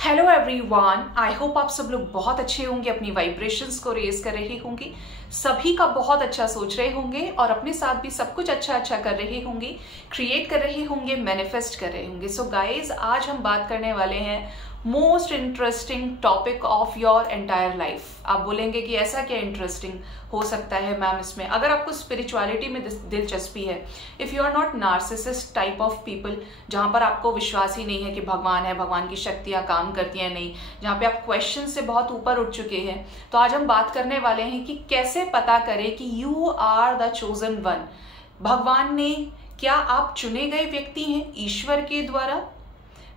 Hello everyone, I hope आप सब लोग बहुत अच्छे होंगे, अपनी वाइब्रेशंस को रेज कर रहे होंगे, सभी का बहुत अच्छा सोच रहे होंगे और अपने साथ भी सब कुछ अच्छा अच्छा कर रहे होंगे, क्रिएट कर रहे होंगे, मैनिफेस्ट कर रहे होंगे। सो गाइज, आज हम बात करने वाले हैं most interesting topic of your entire life. आप बोलेंगे कि ऐसा क्या इंटरेस्टिंग हो सकता है मैम इसमें? अगर आपको स्पिरिचुअलिटी में दिलचस्पी है, if you are not narcissist type of people, जहाँ पर आपको विश्वास ही नहीं है कि भगवान है, भगवान की शक्तियाँ काम करती हैं नहीं, जहाँ पे आप क्वेश्चन से बहुत ऊपर उठ चुके हैं, तो आज हम बात करने वाले हैं कि कैसे पता करें कि you are the chosen one. भगवान ने, क्या आप चुने गए व्यक्ति हैं ईश्वर के द्वारा?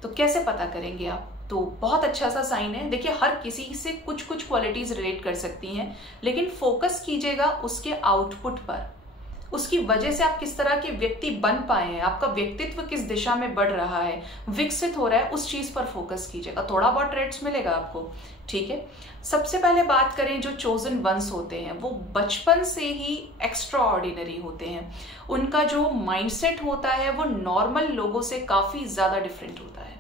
तो कैसे पता करेंगे आप? तो बहुत अच्छा सा साइन है। देखिए, हर किसी से कुछ कुछ क्वालिटीज रिलेट कर सकती हैं, लेकिन फोकस कीजिएगा उसके आउटपुट पर, उसकी वजह से आप किस तरह के व्यक्ति बन पाए हैं, आपका व्यक्तित्व किस दिशा में बढ़ रहा है, विकसित हो रहा है, उस चीज पर फोकस कीजिएगा। थोड़ा बहुत ट्रेड्स मिलेगा आपको, ठीक है। सबसे पहले बात करें, जो चोजन वंस होते हैं वो बचपन से ही एक्स्ट्रा ऑर्डिनरी होते हैं। उनका जो माइंडसेट होता है वो नॉर्मल लोगों से काफी ज्यादा डिफरेंट होता है।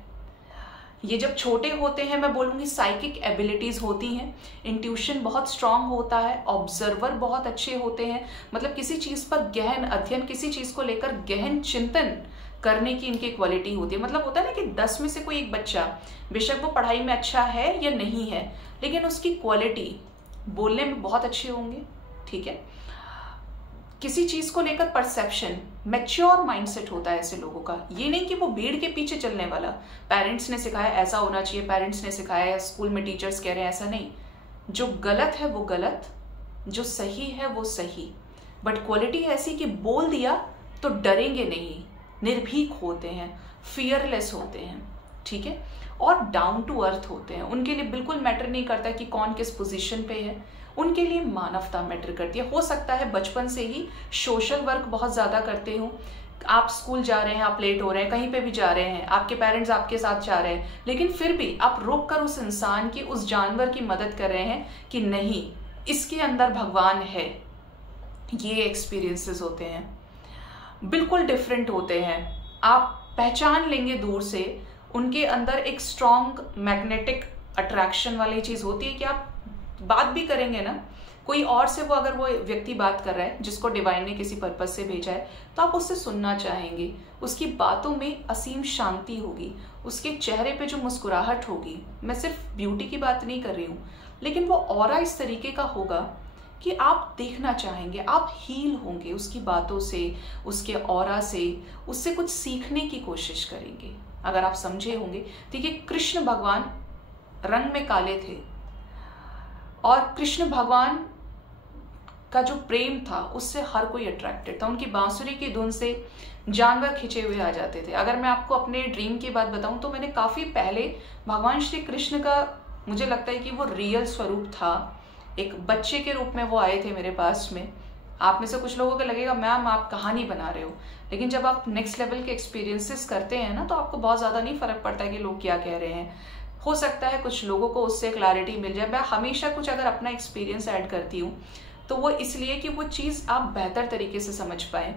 ये जब छोटे होते हैं, मैं बोलूँगी साइकिक एबिलिटीज़ होती हैं, इंट्यूशन बहुत स्ट्रांग होता है, ऑब्जर्वर बहुत अच्छे होते हैं, मतलब किसी चीज़ पर गहन अध्ययन, किसी चीज़ को लेकर गहन चिंतन करने की इनकी क्वालिटी होती है। मतलब होता है ना कि 10 में से कोई एक बच्चा, बेशक वो पढ़ाई में अच्छा है या नहीं है, लेकिन उसकी क्वालिटी बोलने में बहुत अच्छे होंगे, ठीक है। किसी चीज को लेकर परसेप्शन, मैच्योर माइंडसेट होता है ऐसे लोगों का। ये नहीं कि वो भीड़ के पीछे चलने वाला, पेरेंट्स ने सिखाया ऐसा होना चाहिए, पेरेंट्स ने सिखाया, स्कूल में टीचर्स कह रहे हैं, ऐसा नहीं। जो गलत है वो गलत, जो सही है वो सही, बट क्वालिटी ऐसी कि बोल दिया तो डरेंगे नहीं, निर्भीक होते हैं, फियरलेस होते हैं, ठीक है, और डाउन टू अर्थ होते हैं। उनके लिए बिल्कुल मैटर नहीं करता कि कौन किस पोजीशन पे है, उनके लिए मानवता मैटर करती है। हो सकता है बचपन से ही सोशल वर्क बहुत ज्यादा करते हो, आप स्कूल जा रहे हैं, आप लेट हो रहे हैं, कहीं पे भी जा रहे हैं, आपके पेरेंट्स आपके साथ जा रहे हैं, लेकिन फिर भी आप रोक कर उस इंसान की, उस जानवर की मदद कर रहे हैं कि नहीं, इसके अंदर भगवान है। ये एक्सपीरियंसेस होते हैं, बिल्कुल डिफरेंट होते हैं। आप पहचान लेंगे दूर से, उनके अंदर एक स्ट्रॉन्ग मैग्नेटिक अट्रैक्शन वाली चीज होती है कि आप बात भी करेंगे ना कोई और से, वो अगर वो व्यक्ति बात कर रहा है जिसको डिवाइन ने किसी पर्पज से भेजा है, तो आप उससे सुनना चाहेंगे। उसकी बातों में असीम शांति होगी, उसके चेहरे पे जो मुस्कुराहट होगी, मैं सिर्फ ब्यूटी की बात नहीं कर रही हूँ, लेकिन वो ऑरा इस तरीके का होगा कि आप देखना चाहेंगे, आप हील होंगे उसकी बातों से, उसके ऑरा से, उससे कुछ सीखने की कोशिश करेंगे। अगर आप समझे होंगे, देखिए कृष्ण भगवान रंग में काले थे, और कृष्ण भगवान का जो प्रेम था उससे हर कोई अट्रैक्टेड था। उनकी बांसुरी की धुन से जानवर खिंचे हुए आ जाते थे। अगर मैं आपको अपने ड्रीम की बात बताऊं, तो मैंने काफी पहले भगवान श्री कृष्ण का, मुझे लगता है कि वो रियल स्वरूप था, एक बच्चे के रूप में वो आए थे मेरे पास में। आप में से कुछ लोगों को लगेगा मैम आप कहानी बना रहे हो, लेकिन जब आप नेक्स्ट लेवल के एक्सपीरियंसेस करते हैं ना, तो आपको बहुत ज्यादा नहीं फर्क पड़ता है कि लोग क्या कह रहे हैं। हो सकता है कुछ लोगों को उससे क्लैरिटी मिल जाए। मैं हमेशा कुछ अगर अपना एक्सपीरियंस ऐड करती हूँ तो वो इसलिए कि वो चीज़ आप बेहतर तरीके से समझ पाए।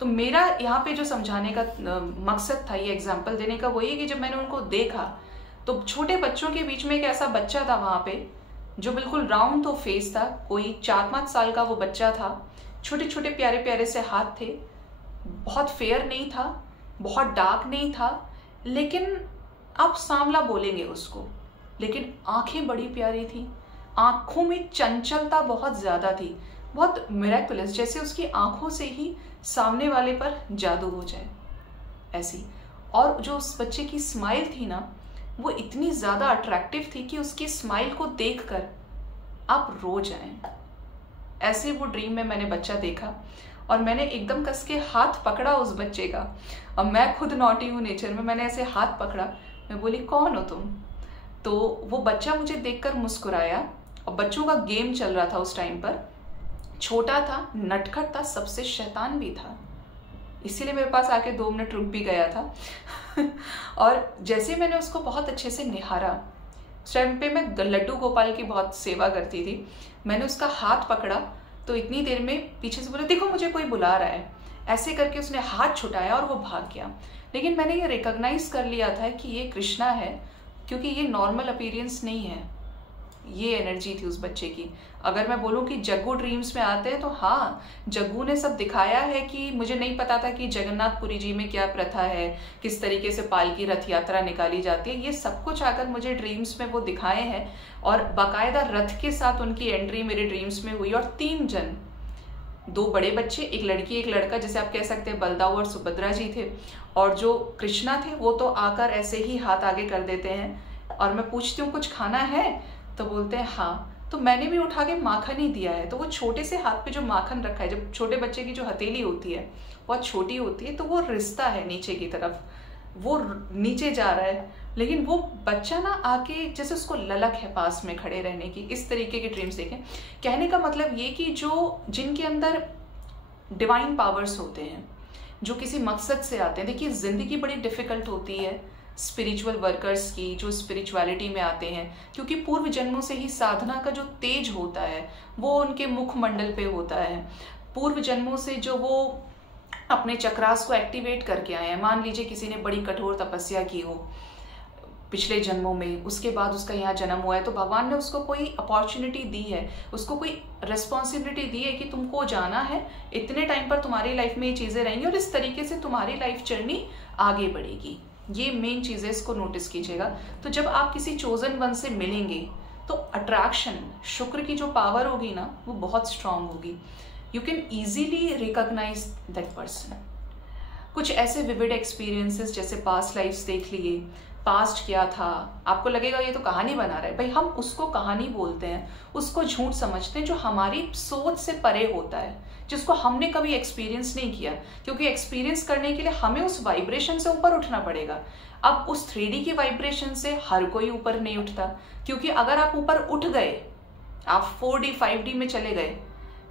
तो मेरा यहाँ पे जो समझाने का मकसद था, ये एग्जाम्पल देने का, वो ये कि जब मैंने उनको देखा, तो छोटे बच्चों के बीच में एक ऐसा बच्चा था वहाँ पे जो बिल्कुल राउंड तो फेस था, कोई 4-5 साल का वो बच्चा था, छोटे छोटे प्यारे प्यारे से हाथ थे, बहुत फेयर नहीं था, बहुत डार्क नहीं था, लेकिन आप सांवला बोलेंगे उसको, लेकिन आंखें बड़ी प्यारी थी, आंखों में चंचलता बहुत ज्यादा थी, बहुत मिरेकुलस, जैसे उसकी आंखों से ही सामने वाले पर जादू हो जाए ऐसी। और जो उस बच्चे की स्माइल थी ना, वो इतनी ज्यादा अट्रैक्टिव थी कि उसकी स्माइल को देखकर आप रो जाएं। ऐसे वो ड्रीम में मैंने बच्चा देखा और मैंने एकदम कस के हाथ पकड़ा उस बच्चे का। और मैं खुद नॉटी हूँ नेचर में, मैंने ऐसे हाथ पकड़ा, मैं बोली कौन हो तुम? तो वो बच्चा मुझे देखकर मुस्कुराया, और बच्चों का गेम चल रहा था उस टाइम पर, छोटा था, नटखट था, सबसे शैतान भी था, इसीलिए मेरे पास आके 2 मिनट रुक भी गया था। और जैसे मैंने उसको बहुत अच्छे से निहारा, उस टाइम पे मैं लड्डू गोपाल की बहुत सेवा करती थी, मैंने उसका हाथ पकड़ा तो इतनी देर में पीछे से बोला देखो मुझे कोई बुला रहा है, ऐसे करके उसने हाथ छुटाया और वो भाग गया। लेकिन मैंने ये रिकॉग्नाइज कर लिया था कि ये कृष्णा है, क्योंकि ये नॉर्मल अपीयरेंस नहीं है, ये एनर्जी थी उस बच्चे की। अगर मैं बोलूं कि जग्गू ड्रीम्स में आते हैं तो हाँ, जग्गू ने सब दिखाया है कि मुझे नहीं पता था कि जगन्नाथपुरी जी में क्या प्रथा है, किस तरीके से पालकी रथ यात्रा निकाली जाती है, ये सब कुछ आकर मुझे ड्रीम्स में वो दिखाए हैं। और बाकायदा रथ के साथ उनकी एंट्री मेरे ड्रीम्स में हुई। और 3 जन, 2 बड़े बच्चे, एक लड़की एक लड़का, जैसे आप कह सकते हैं बलदाऊ और सुभद्रा जी थे। और जो कृष्णा थे वो तो आकर ऐसे ही हाथ आगे कर देते हैं और मैं पूछती हूँ कुछ खाना है, तो बोलते हैं हाँ। तो मैंने भी उठा के माखन ही दिया है। तो वो छोटे से हाथ पे जो माखन रखा है, जब छोटे बच्चे की जो हथेली होती है बहुत छोटी होती है, तो वो रिश्ता है नीचे की तरफ, वो नीचे जा रहा है, लेकिन वो बच्चा ना आके जैसे उसको ललक है पास में खड़े रहने की। इस तरीके के ड्रीम्स देखें। कहने का मतलब ये कि जो जिनके अंदर डिवाइन पावर्स होते हैं, जो किसी मकसद से आते हैं। देखिए जिंदगी बड़ी डिफिकल्ट होती है स्पिरिचुअल वर्कर्स की, जो स्पिरिचुअलिटी में आते हैं, क्योंकि पूर्व जन्मों से ही साधना का जो तेज होता है वो उनके मुखमंडल पे होता है। पूर्व जन्मों से जो वो अपने चक्रास को एक्टिवेट करके आए हैं। मान लीजिए किसी ने बड़ी कठोर तपस्या की हो पिछले जन्मों में, उसके बाद उसका यहाँ जन्म हुआ है, तो भगवान ने उसको कोई अपॉर्चुनिटी दी है, उसको कोई रिस्पॉन्सिबिलिटी दी है कि तुमको जाना है, इतने टाइम पर तुम्हारी लाइफ में ये चीज़ें रहेंगी और इस तरीके से तुम्हारी लाइफ जर्नी आगे बढ़ेगी। ये मेन चीज़ें, इसको नोटिस कीजिएगा। तो जब आप किसी चोजन वन से मिलेंगे तो अट्रैक्शन, शुक्र की जो पावर होगी ना वो बहुत स्ट्रांग होगी। You can easily recognise that person. कुछ ऐसे विविड एक्सपीरियंसेस जैसे पास्ट लाइफ्स देख लिए, पास्ट क्या था, आपको लगेगा ये तो कहानी बना रहा है। भाई हम उसको कहानी बोलते हैं, उसको झूठ समझते हैं जो हमारी सोच से परे होता है, जिसको हमने कभी एक्सपीरियंस नहीं किया, क्योंकि एक्सपीरियंस करने के लिए हमें उस वाइब्रेशन से ऊपर उठना पड़ेगा। अब उस 3D की वाइब्रेशन से हर कोई ऊपर नहीं उठता, क्योंकि अगर आप ऊपर उठ गए, आप 4D 5D में चले गए,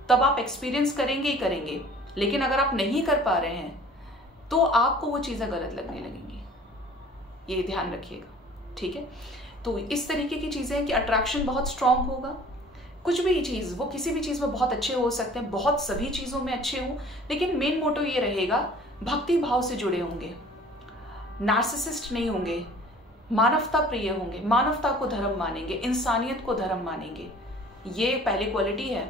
तब आप एक्सपीरियंस करेंगे ही करेंगे। लेकिन अगर आप नहीं कर पा रहे हैं तो आपको वो चीज़ें गलत लगने लगेंगी, ये ध्यान रखिएगा, ठीक है। तो इस तरीके की चीज़ें कि अट्रैक्शन बहुत स्ट्रांग होगा। कुछ भी चीज़, वो किसी भी चीज़ में बहुत अच्छे हो सकते हैं, बहुत सभी चीज़ों में अच्छे हों, लेकिन मेन मोटो ये रहेगा भक्ति भाव से जुड़े होंगे, नार्सिसिस्ट नहीं होंगे, मानवता प्रिय होंगे, मानवता को धर्म मानेंगे, इंसानियत को धर्म मानेंगे। ये पहली क्वालिटी है।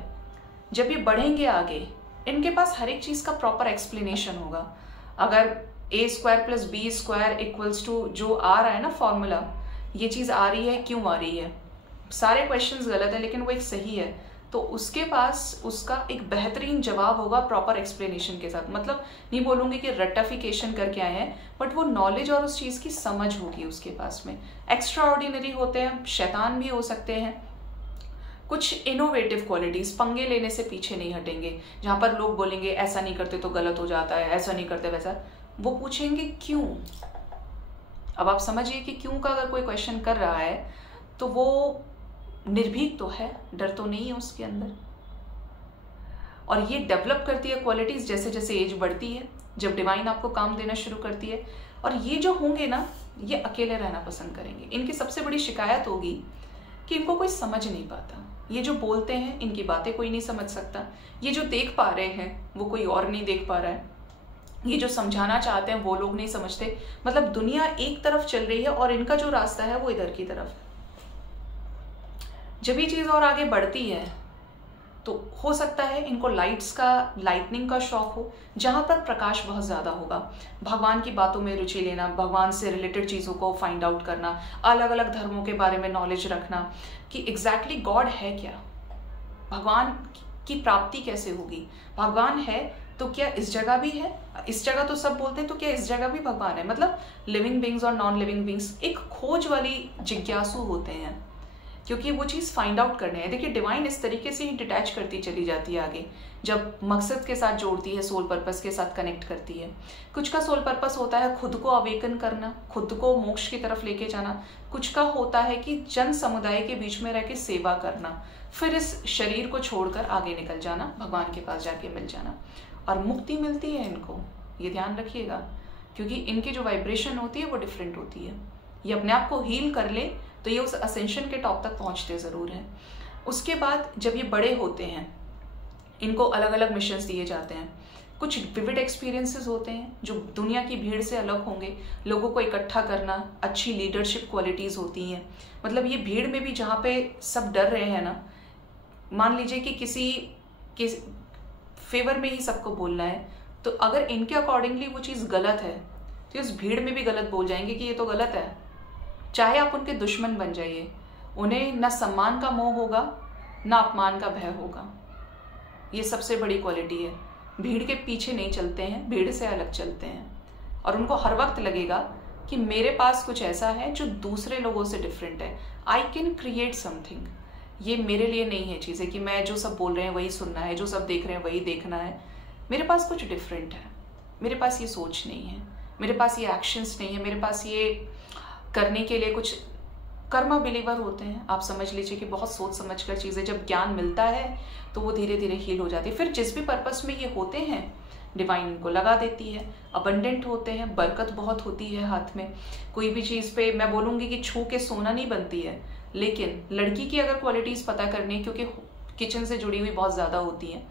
जब ये बढ़ेंगे आगे, इनके पास हर एक चीज़ का प्रॉपर एक्सप्लेनेशन होगा। अगर a² + b² = जो आ रहा है ना फॉर्मूला, ये चीज़ आ रही है, क्यों आ रही है, सारे क्वेश्चंस गलत है लेकिन वो एक सही है, तो उसके पास उसका एक बेहतरीन जवाब होगा प्रॉपर एक्सप्लेनेशन के साथ। मतलब नहीं बोलूँगी कि रट्टाफिकेशन करके आए हैं, बट वो नॉलेज और उस चीज़ की समझ होगी उसके पास में। एक्स्ट्रा ऑर्डिनरी होते हैं, शैतान भी हो सकते हैं। कुछ इनोवेटिव क्वालिटीज, पंगे लेने से पीछे नहीं हटेंगे। जहाँ पर लोग बोलेंगे ऐसा नहीं करते तो गलत हो जाता है, ऐसा नहीं करते वैसा, वो पूछेंगे क्यों। अब आप समझिए कि क्यों का अगर कोई क्वेश्चन कर रहा है तो वो निर्भीक तो है, डर तो नहीं है उसके अंदर। और ये डेवलप करती है क्वालिटीज जैसे जैसे एज बढ़ती है, जब डिवाइन आपको काम देना शुरू करती है। और ये जो होंगे ना, ये अकेले रहना पसंद करेंगे। इनकी सबसे बड़ी शिकायत होगी कि इनको कोई समझ नहीं पाता। ये जो बोलते हैं इनकी बातें कोई नहीं समझ सकता, ये जो देख पा रहे हैं वो कोई और नहीं देख पा रहा है, ये जो समझाना चाहते हैं वो लोग नहीं समझते। मतलब दुनिया एक तरफ चल रही है और इनका जो रास्ता है वो इधर की तरफ है। जब ये चीज़ और आगे बढ़ती है तो हो सकता है इनको लाइटनिंग का शौक हो, जहाँ पर प्रकाश बहुत ज़्यादा होगा। भगवान की बातों में रुचि लेना, भगवान से रिलेटेड चीज़ों को फाइंड आउट करना, अलग अलग धर्मों के बारे में नॉलेज रखना कि एग्जैक्टली गॉड है क्या, भगवान की प्राप्ति कैसे होगी, भगवान है तो क्या इस जगह भी है, इस जगह तो सब बोलते हैं तो क्या इस जगह भी भगवान है। मतलब लिविंग बींग्स और नॉन लिविंग बींग्स एक खोज वाली जिज्ञासु होते हैं, क्योंकि वो चीज़ फाइंड आउट करने है। देखिए डिवाइन इस तरीके से ही डिटैच करती चली जाती है आगे, जब मकसद के साथ जोड़ती है, सोल पर्पस के साथ कनेक्ट करती है। कुछ का सोल पर्पस होता है खुद को अवेकन करना, खुद को मोक्ष की तरफ लेके जाना। कुछ का होता है कि जन समुदाय के बीच में रह के सेवा करना, फिर इस शरीर को छोड़कर आगे निकल जाना, भगवान के पास जाके मिल जाना। और मुक्ति मिलती है इनको, ये ध्यान रखिएगा, क्योंकि इनकी जो वाइब्रेशन होती है वो डिफरेंट होती है। ये अपने आप को हील कर ले तो ये उस असेंशन के टॉप तक पहुंचते ज़रूर हैं। उसके बाद जब ये बड़े होते हैं, इनको अलग अलग मिशंस दिए जाते हैं। कुछ विविड एक्सपीरियंसेस होते हैं जो दुनिया की भीड़ से अलग होंगे। लोगों को इकट्ठा करना, अच्छी लीडरशिप क्वालिटीज़ होती हैं। मतलब ये भीड़ में भी जहाँ पे सब डर रहे हैं ना, मान लीजिए कि किसी फेवर में ही सबको बोलना है, तो अगर इनके अकॉर्डिंगली वो चीज़ गलत है तो इस भीड़ में भी गलत बोल जाएंगे कि ये तो गलत है। चाहे आप उनके दुश्मन बन जाइए, उन्हें ना सम्मान का मोह होगा ना अपमान का भय होगा। ये सबसे बड़ी क्वालिटी है। भीड़ के पीछे नहीं चलते हैं, भीड़ से अलग चलते हैं। और उनको हर वक्त लगेगा कि मेरे पास कुछ ऐसा है जो दूसरे लोगों से डिफरेंट है। I can create something. ये मेरे लिए नहीं है चीज़ें कि मैं जो सब बोल रहे हैं वही सुनना है, जो सब देख रहे हैं वही देखना है। मेरे पास कुछ डिफरेंट है, मेरे पास ये सोच नहीं है, मेरे पास ये एक्शंस नहीं है, मेरे पास ये करने के लिए कुछ कर्मा बिलीवर होते हैं। आप समझ लीजिए कि बहुत सोच समझ कर चीज़ें, जब ज्ञान मिलता है तो वो धीरे धीरे हील हो जाती है। फिर जिस भी पर्पस में ये होते हैं डिवाइन इनको लगा देती है। अबंडेंट होते हैं, बरकत बहुत होती है हाथ में। कोई भी चीज़ पे मैं बोलूँगी कि छू के सोना नहीं बनती है, लेकिन लड़की की अगर क्वालिटीज़ पता करनी है, क्योंकि किचन से जुड़ी हुई बहुत ज़्यादा होती हैं,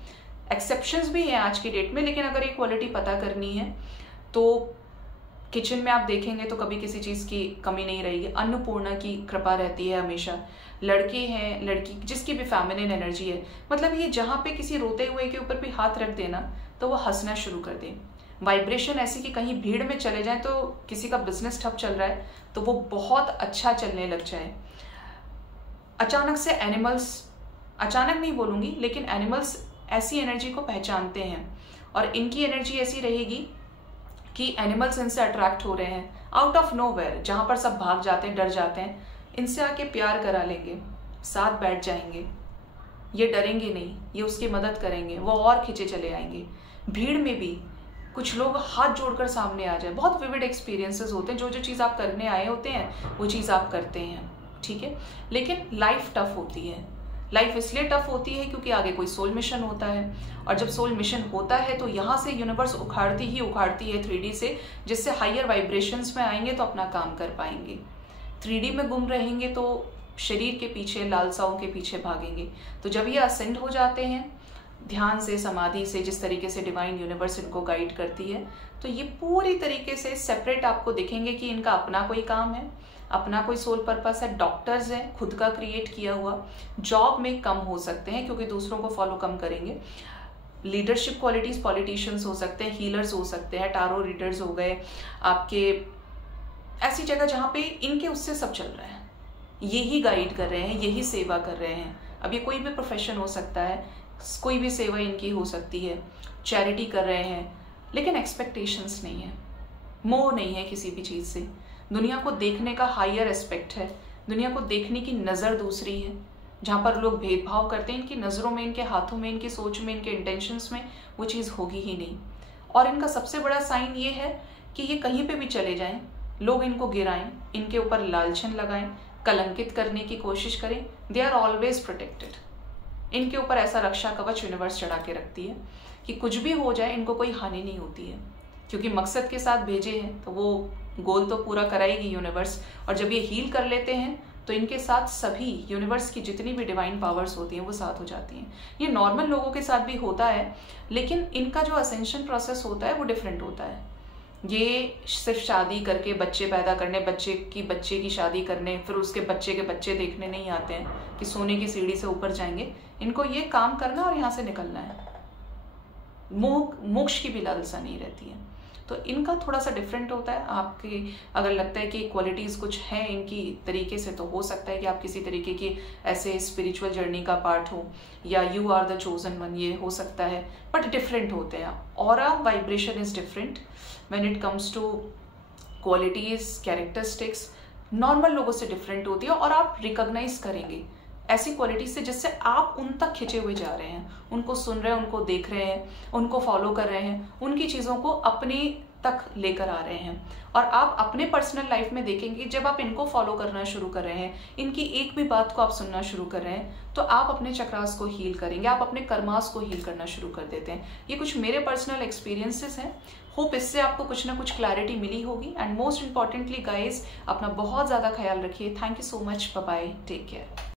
एक्सेप्शंस भी हैं आज की डेट में, लेकिन अगर ये क्वालिटी पता करनी है तो किचन में आप देखेंगे तो कभी किसी चीज़ की कमी नहीं रहेगी। अन्नपूर्णा की कृपा रहती है हमेशा। लड़के हैं, लड़की जिसकी भी फेमिनिन एनर्जी है, मतलब ये जहाँ पे किसी रोते हुए के ऊपर भी हाथ रख देना तो वो हंसना शुरू कर दे। वाइब्रेशन ऐसी कि कहीं भीड़ में चले जाए तो किसी का बिजनेस ठप चल रहा है तो वो बहुत अच्छा चलने लग जाए। अचानक से एनिमल्स, अचानक नहीं बोलूँगी, लेकिन एनिमल्स ऐसी एनर्जी को पहचानते हैं और इनकी एनर्जी ऐसी रहेगी कि एनिमल्स इनसे अट्रैक्ट हो रहे हैं आउट ऑफ नोवेयर। जहाँ पर सब भाग जाते हैं, डर जाते हैं, इनसे आके प्यार करा लेंगे, साथ बैठ जाएंगे। ये डरेंगे नहीं, ये उसकी मदद करेंगे, वो और खींचे चले आएंगे। भीड़ में भी कुछ लोग हाथ जोड़कर सामने आ जाए। बहुत विविड एक्सपीरियंसेस होते हैं। जो जो चीज़ आप करने आए होते हैं वो चीज़ आप करते हैं, ठीक है। लेकिन लाइफ टफ होती है। लाइफ इसलिए टफ होती है क्योंकि आगे कोई सोल मिशन होता है, और जब सोल मिशन होता है तो यहाँ से यूनिवर्स उखाड़ती ही उखाड़ती है 3D से, जिससे हायर वाइब्रेशंस में आएंगे तो अपना काम कर पाएंगे। 3D में गुम रहेंगे तो शरीर के पीछे, लालसाओं के पीछे भागेंगे। तो जब ये असेंड हो जाते हैं ध्यान से, समाधि से, जिस तरीके से डिवाइन यूनिवर्स इनको गाइड करती है, तो ये पूरी तरीके से सेपरेट आपको दिखेंगे कि इनका अपना कोई काम है, अपना कोई सोल पर्पस है। डॉक्टर्स हैं, खुद का क्रिएट किया हुआ। जॉब में कम हो सकते हैं क्योंकि दूसरों को फॉलो कम करेंगे। लीडरशिप क्वालिटीज, पॉलिटिशियंस हो सकते हैं, हीलर्स हो सकते हैं, टारो रीडर्स हो गए आपके। ऐसी जगह जहाँ पे इनके उससे सब चल रहा है, यही गाइड कर रहे हैं, यही सेवा कर रहे हैं। अब ये कोई भी प्रोफेशन हो सकता है, कोई भी सेवा इनकी हो सकती है, चैरिटी कर रहे हैं, लेकिन एक्सपेक्टेशंस नहीं है, मोह नहीं है किसी भी चीज़ से। दुनिया को देखने का हायर एस्पेक्ट है, दुनिया को देखने की नज़र दूसरी है। जहाँ पर लोग भेदभाव करते हैं, इनकी नज़रों में, इनके हाथों में, इनकी सोच में, इनके इंटेंशंस में वो चीज़ होगी ही नहीं। और इनका सबसे बड़ा साइन ये है कि ये कहीं पे भी चले जाएं, लोग इनको गिराएं, इनके ऊपर लालछन लगाएं, कलंकित करने की कोशिश करें, दे आर ऑलवेज प्रोटेक्टेड। इनके ऊपर ऐसा रक्षा कवच यूनिवर्स चढ़ा के रखती है कि कुछ भी हो जाए इनको कोई हानि नहीं होती है, क्योंकि मकसद के साथ भेजे हैं तो वो गोल तो पूरा कराएगी यूनिवर्स। और जब ये हील कर लेते हैं तो इनके साथ सभी यूनिवर्स की जितनी भी डिवाइन पावर्स होती हैं वो साथ हो जाती हैं। ये नॉर्मल लोगों के साथ भी होता है, लेकिन इनका जो असेंशन प्रोसेस होता है वो डिफरेंट होता है। ये सिर्फ शादी करके बच्चे पैदा करने, बच्चे की शादी करने, फिर उसके बच्चे के बच्चे देखने नहीं आते हैं कि सोने की सीढ़ी से ऊपर जाएंगे। इनको ये काम करना और यहाँ से निकलना है। मोक्ष की भी लालसा नहीं रहती है। तो इनका थोड़ा सा डिफरेंट होता है। आपकी अगर लगता है कि क्वालिटीज़ कुछ हैं इनकी तरीके से, तो हो सकता है कि आप किसी तरीके की ऐसे स्पिरिचुअल जर्नी का पार्ट हो, या you are the chosen one, ये हो सकता है। बट डिफरेंट होते हैं। Aura vibration is different when it comes to qualities, characteristics normal लोगों से डिफरेंट होती है। और आप रिकॉग्नाइज करेंगे ऐसी क्वालिटी से जिससे आप उन तक खिंचे हुए जा रहे हैं, उनको सुन रहे हैं, उनको देख रहे हैं, उनको फॉलो कर रहे हैं, उनकी चीज़ों को अपने तक लेकर आ रहे हैं। और आप अपने पर्सनल लाइफ में देखेंगे जब आप इनको फॉलो करना शुरू कर रहे हैं, इनकी एक भी बात को आप सुनना शुरू कर रहे हैं, तो आप अपने चक्रास को हील करेंगे, आप अपने कर्मास को हील करना शुरू कर देते हैं। ये कुछ मेरे पर्सनल एक्सपीरियंसेस हैं। होप इससे आपको कुछ ना कुछ क्लैरिटी मिली होगी। एंड मोस्ट इंपॉर्टेंटली गाइज, अपना बहुत ज़्यादा ख्याल रखिए। Thank you so much. Bye bye, take care.